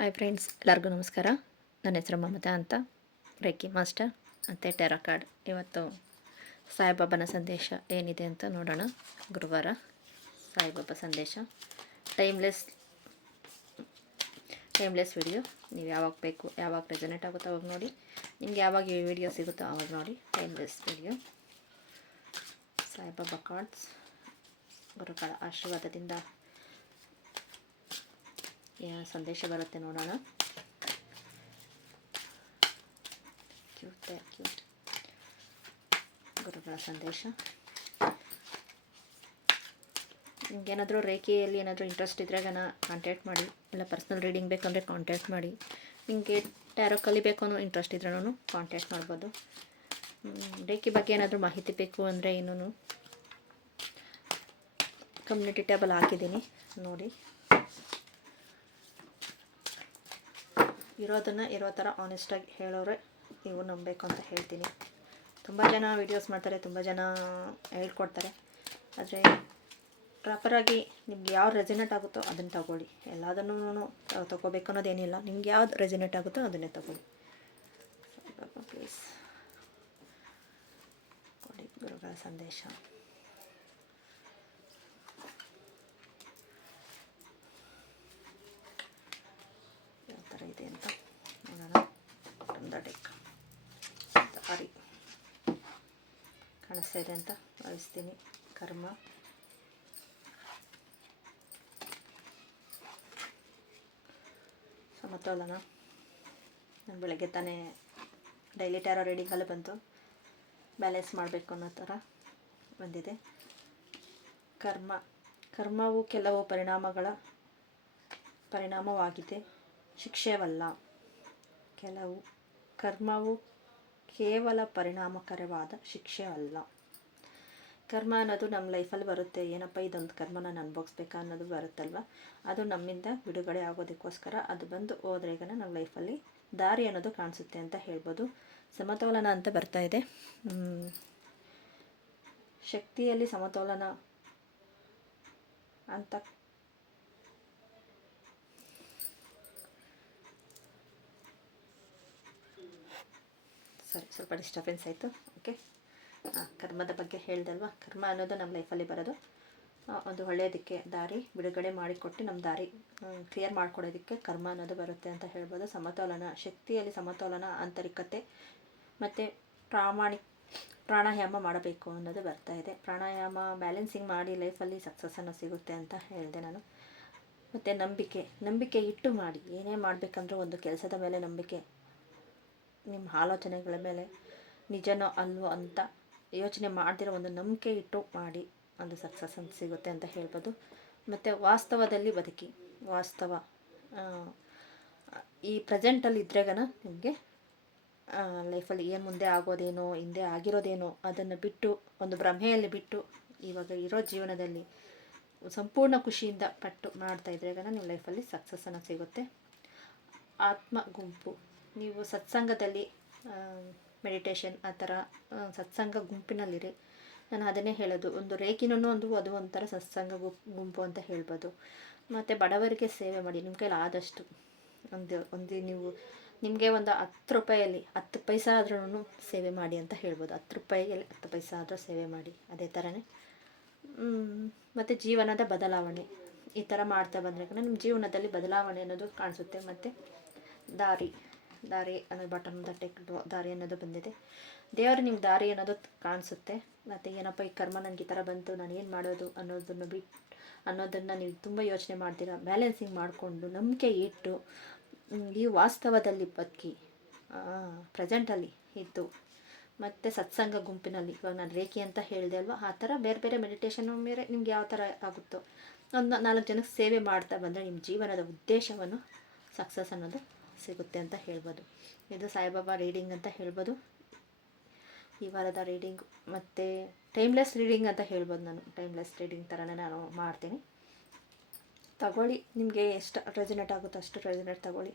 Hi friends ಎಲ್ಲರಿಗೂ ನಮಸ್ಕಾರ. ನನ್ನ ಹೆಸರು ಮಮತಾ ಅಂತ. ರೇಕಿ ಮಾಸ್ಟರ್ ಮತ್ತು ಟೆರಾ ಕಾರ್ಡ್ ಇವತ್ತು ಸಾಯಿಬಾಬನ ಸಂದೇಶ ಏನಿದೆ ಅಂತ ನೋಡೋಣ. ಗುರುವಾರ ಸಾಯಿಬಾಬಾ ಸಂದೇಶ. ಟೈಮ್ಲೆಸ್ ಟೈಮ್ಲೆಸ್ ವಿಡಿಯೋ ನೀವು ಯಾವಾಗ ಬೇಕು, ಯಾವಾಗ ರೆಸನೇಟ್ ಆಗುತ್ತೋ ಅವಾಗ ನೋಡಿ. ನಿಮ್ಗೆ ಯಾವಾಗ ಈ ವಿಡಿಯೋ ಸಿಗುತ್ತೋ ಅವಾಗ ನೋಡಿ ಟೈಮ್ಲೆಸ್ ವಿಡಿಯೋ ಸಾಯಿಬಾಬಾ ಕಾರ್ಡ್ಸ್ ಗುರುಗಳ ಆಶೀರ್ವಾದದಿಂದ ಸಂದೇಶ ಬರುತ್ತೆ ನೋಡೋಣ. ಗುರುಗಳ ಸಂದೇಶ. ನಿಮ್ಗೇನಾದರೂ ರೇಖೆಯಲ್ಲಿ ಏನಾದರೂ ಇಂಟ್ರೆಸ್ಟ್ ಇದ್ರಾಗ ಕಾಂಟ್ಯಾಕ್ಟ್ ಮಾಡಿ. ಇಲ್ಲ ಪರ್ಸ್ನಲ್ ರೀಡಿಂಗ್ ಬೇಕಂದರೆ ಕಾಂಟ್ಯಾಕ್ಟ್ ಮಾಡಿ. ನಿಮಗೆ ಟ್ಯಾರೋ ಕಲಿಬೇಕು ಅನ್ನೋ ಇಂಟ್ರೆಸ್ಟ್ ಇದ್ರೂ ಕಾಂಟ್ಯಾಕ್ಟ್ ಮಾಡ್ಬೋದು. ರೇಖೆ ಬಗ್ಗೆ ಏನಾದರೂ ಮಾಹಿತಿ ಬೇಕು ಅಂದರೆ ಇನ್ನೂ ಕಮ್ಯುನಿಟಿ ಟೇಬಲ್ ಹಾಕಿದ್ದೀನಿ. ನೋಡಿ. ಇರೋದನ್ನು ಇರೋ ಥರ ಆನೆಸ್ಟಾಗಿ ಹೇಳೋರೆ ನೀವು ನಂಬಬೇಕು ಅಂತ ಹೇಳ್ತೀನಿ. ತುಂಬ ಜನ ವೀಡಿಯೋಸ್ ಮಾಡ್ತಾರೆ, ತುಂಬ ಜನ ಹೇಳ್ಕೊಡ್ತಾರೆ. ಆದರೆ ಪ್ರಾಪರಾಗಿ ನಿಮ್ಗೆ ಯಾವ ರೆಸಿನೇಟ್ ಆಗುತ್ತೋ ಅದನ್ನು ತಗೊಳ್ಳಿ. ಎಲ್ಲದನ್ನೂ ತಗೋಬೇಕು ಅನ್ನೋದೇನಿಲ್ಲ ನಿಮ್ಗೆ ಯಾವ್ದು ರೆಸಿನೇಟ್ ಆಗುತ್ತೋ ಅದನ್ನೇ ತಗೊಳ್ಳಿ. ಪ್ಲೀಸ್ ಕೊಡಿ ಗುರುಗಳ ಸಂದೇಶ ಯಾವ ಥರ ಇದೆ ಅಂತ ನೋಡೋಣ ಒಂದು ಡೆಕ್ ದಾರಿ ಕಾಣಿಸ್ತಾಯಿದೆ ಅಂತ ಭಾವಿಸ್ತೀನಿ. ಕರ್ಮ. ಸಮತೋಲನ. ನಾನು ಬೆಳಗ್ಗೆ ತಾನೇ ಡೈಲಿ ಟ್ಯಾರೋ ರೀಡಿಂಗಲ್ಲಿ ಬಂತು ಬ್ಯಾಲೆನ್ಸ್ ಮಾಡಬೇಕು ಅನ್ನೋ ಥರ ಬಂದಿದೆ. ಕರ್ಮ. ಕರ್ಮವು ಕೆಲವು ಪರಿಣಾಮಗಳ ಪರಿಣಾಮವಾಗಿದೆ. ಶಿಕ್ಷೆವಲ್ಲ. ಕೆಲವು ಕರ್ಮವು ಕೇವಲ ಪರಿಣಾಮಕರವಾದ ಶಿಕ್ಷೆ ಅಲ್ಲ. ಕರ್ಮ ಅನ್ನೋದು ನಮ್ಮ ಲೈಫಲ್ಲಿ ಬರುತ್ತೆ. ಏನಪ್ಪ ಇದೊಂದು ಕರ್ಮನ ಅನುಭವಿಸ್ಬೇಕಾ ಅನ್ನೋದು ಬರುತ್ತಲ್ವ? ಅದು ನಮ್ಮಿಂದ ಬಿಡುಗಡೆ ಆಗೋದಕ್ಕೋಸ್ಕರ ಅದು ಬಂದು ಹೋದ್ರೆಗನ ನಮ್ಮ ಲೈಫಲ್ಲಿ ದಾರಿ ಅನ್ನೋದು ಕಾಣಿಸುತ್ತೆ ಅಂತ ಹೇಳ್ಬೋದು. ಸಮತೋಲನ ಅಂತ ಬರ್ತಾ ಇದೆ. ಶಕ್ತಿಯಲ್ಲಿ ಸಮತೋಲನ ಅಂತ ಸರಿ ಸ್ವಲ್ಪ ಡಿಸ್ಟರ್ಬೆನ್ಸ್ ಆಯಿತು ಓಕೆ ಕರ್ಮದ ಬಗ್ಗೆ ಹೇಳ್ದಲ್ವಾ? ಕರ್ಮ ಅನ್ನೋದು ನಮ್ಮ ಲೈಫಲ್ಲಿ ಬರೋದು. ಒಂದು ಒಳ್ಳೆಯದಕ್ಕೆ ದಾರಿ, ಬಿಡುಗಡೆ ಮಾಡಿಕೊಟ್ಟು ನಮ್ಮ ದಾರಿ ಕ್ಲಿಯರ್ ಮಾಡ್ಕೊಡೋದಕ್ಕೆ ಕರ್ಮ ಅನ್ನೋದು ಬರುತ್ತೆ ಅಂತ ಹೇಳ್ಬೋದು. ಸಮತೋಲನ, ಶಕ್ತಿಯಲ್ಲಿ ಸಮತೋಲನ, ಆಂತರಿಕತೆ ಮತ್ತು ಪ್ರಾಮಾಣಿ, ಪ್ರಾಣಾಯಾಮ ಮಾಡಬೇಕು ಅನ್ನೋದು ಬರ್ತಾ ಇದೆ. ಪ್ರಾಣಾಯಾಮ ಬ್ಯಾಲೆನ್ಸಿಂಗ್ ಮಾಡಿ ಲೈಫಲ್ಲಿ ಸಕ್ಸಸ್ ಅನ್ನೋ ಸಿಗುತ್ತೆ ಅಂತ ಹೇಳಿದೆ ನಾನು. ಮತ್ತು ನಂಬಿಕೆ ನಂಬಿಕೆ ಇಟ್ಟು ಮಾಡಿ. ಏನೇ ಮಾಡಬೇಕಂದ್ರೂ ಒಂದು ಕೆಲಸದ ಮೇಲೆ ನಂಬಿಕೆ. ನಿಮ್ಮ ಆಲೋಚನೆಗಳ ಮೇಲೆ ನಿಜನೋ ಅಲ್ವೋ ಅಂತ ಯೋಚನೆ ಮಾಡ್ದಿರೋ ಒಂದು ನಂಬಿಕೆ ಇಟ್ಟು ಮಾಡಿ ಒಂದು ಸಕ್ಸಸ್ ಅಂತ ಸಿಗುತ್ತೆ ಅಂತ ಹೇಳ್ಬೋದು. ಮತ್ತು ವಾಸ್ತವದಲ್ಲಿ ಬದುಕಿ, ವಾಸ್ತವ ಈ ಪ್ರೆಸೆಂಟಲ್ಲಿ ಇದ್ರೆಗನ ನಿಮಗೆ ಲೈಫಲ್ಲಿ ಏನು ಮುಂದೆ ಆಗೋದೇನೋ, ಹಿಂದೆ ಆಗಿರೋದೇನೋ ಅದನ್ನು ಬಿಟ್ಟು, ಒಂದು ಭ್ರಮೆಯಲ್ಲಿ ಬಿಟ್ಟು ಇವಾಗ ಇರೋ ಜೀವನದಲ್ಲಿ ಸಂಪೂರ್ಣ ಖುಷಿಯಿಂದ ಪಟ್ಟು ಮಾಡ್ತಾ ಇದ್ರೆಗನ ನಿಮ್ಮ ಲೈಫಲ್ಲಿ ಸಕ್ಸಸ್ಸನ್ನು ಸಿಗುತ್ತೆ. ಆತ್ಮ ಗುಂಪು. ನೀವು ಸತ್ಸಂಗದಲ್ಲಿ ಮೆಡಿಟೇಷನ್ ಆ ಥರ ಸತ್ಸಂಗ ಗುಂಪಿನಲ್ಲಿರಿ. ನಾನು ಅದನ್ನೇ ಹೇಳೋದು. ಒಂದು ರೇಖಿನೂ ಒಂದು, ಅದು ಒಂಥರ ಸತ್ಸಂಗ ಗುಂಪು ಅಂತ ಹೇಳ್ಬೋದು. ಮತ್ತು ಬಡವರಿಗೆ ಸೇವೆ ಮಾಡಿ. ನಿಮ್ಮ ಕೈಲಿ ಆದಷ್ಟು ಒಂದು ಒಂದು ನೀವು, ನಿಮಗೆ ಒಂದು ಹತ್ತು ರೂಪಾಯಲ್ಲಿ, ಹತ್ತು ಪೈಸಾ ಆದ್ರೂ ಸೇವೆ ಮಾಡಿ ಅಂತ ಹೇಳ್ಬೋದು. ಹತ್ತು ರೂಪಾಯಿಗೆ ಹತ್ತು ಪೈಸಾ ಆದರೂ ಸೇವೆ ಮಾಡಿ. ಅದೇ ಥರನೇ. ಮತ್ತು ಜೀವನದ ಬದಲಾವಣೆ. ಈ ಥರ ಮಾಡ್ತಾ ಬಂದರೆ ನಿಮ್ಮ ಜೀವನದಲ್ಲಿ ಬದಲಾವಣೆ ಅನ್ನೋದು ಕಾಣಿಸುತ್ತೆ. ಮತ್ತು ದಾರಿ. ದಾರಿ ಅನ್ನೋದು ಬಟನ್ ದಟ್ಟೆ ದಾರಿ ಅನ್ನೋದು ಬಂದಿದೆ. ದೇವರು ನಿಮ್ಗೆ ದಾರಿ ಅನ್ನೋದು ಕಾಣಿಸುತ್ತೆ. ಮತ್ತು ಏನಪ್ಪ, ಈ ಕರ್ಮ ನನಗೆ ಈ ಥರ ಬಂತು, ನಾನು ಏನು ಮಾಡೋದು ಅನ್ನೋದನ್ನು ಬಿಟ್ಟು ಅನ್ನೋದನ್ನು ನೀವು ತುಂಬ ಯೋಚನೆ ಮಾಡ್ತೀರಾ? ಬ್ಯಾಲೆನ್ಸಿಂಗ್ ಮಾಡಿಕೊಂಡು ನಂಬಿಕೆ ಇಟ್ಟು ಈ ವಾಸ್ತವದಲ್ಲಿ ಬದುಕಿ ಪ್ರೆಸೆಂಟಲ್ಲಿ ಇದ್ದು, ಮತ್ತು ಸತ್ಸಂಗ ಗುಂಪಿನಲ್ಲಿ, ಇವಾಗ ನಾನು ರೇಖೆ ಅಂತ ಹೇಳಿದೆ ಅಲ್ವಾ? ಆ ಥರ ಬೇರೆ ಬೇರೆ ಮೆಡಿಟೇಷನ್ ಮೇಲೆ ನಿಮ್ಗೆ ಯಾವ ಥರ ಆಗುತ್ತೋ, ಒಂದು ನಾಲ್ಕು ಜನಕ್ಕೆ ಸೇವೆ ಮಾಡ್ತಾ ಬಂದರೆ ನಿಮ್ಮ ಜೀವನದ ಉದ್ದೇಶವನ್ನು ಸಕ್ಸಸ್ ಅನ್ನೋದು ಸಿಗುತ್ತೆ ಅಂತ ಹೇಳ್ಬೋದು. ಇದು ಸಾಯಿಬಾಬಾ ರೀಡಿಂಗ್ ಅಂತ ಹೇಳ್ಬೋದು. ಈ ವಾರದ ರೀಡಿಂಗ್ ಮತ್ತು ಟೈಮ್ಲೆಸ್ ರೀಡಿಂಗ್ ಅಂತ ಹೇಳ್ಬೋದು ನಾನು. ಟೈಮ್ಲೆಸ್ ರೀಡಿಂಗ್ ಥರನೇ ನಾನು ಮಾಡ್ತೀನಿ. ತಗೊಳ್ಳಿ. ನಿಮಗೆ ಎಷ್ಟು ರೆಸಿನೇಟ್ ಆಗುತ್ತೋ ಅಷ್ಟು ರೆಸಿನೇಟ್ ತಗೊಳ್ಳಿ.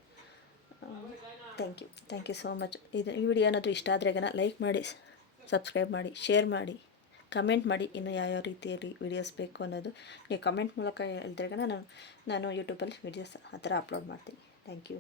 Thank you thank you so much ಇದು ಈ ವಿಡಿಯೋ ಏನಾದರೂ ಇಷ್ಟ ಆದ್ರೆಗನ ಲೈಕ್ ಮಾಡಿ ಸಬ್ಸ್ಕ್ರೈಬ್ ಮಾಡಿ ಶೇರ್ ಮಾಡಿ ಕಮೆಂಟ್ ಮಾಡಿ ಇನ್ನು ಯಾವ್ಯಾವ ರೀತಿಯಲ್ಲಿ ವೀಡಿಯೋಸ್ ಬೇಕು ಅನ್ನೋದು ನೀವು ಕಮೆಂಟ್ ಮೂಲಕ ಹೇಳಿದ್ರೆ ನಾನು ನಾನು ಯೂಟ್ಯೂಬಲ್ಲಿ ವೀಡಿಯೋಸ್ ಆ ಥರ ಅಪ್ಲೋಡ್ ಮಾಡ್ತೀನಿ. Thank you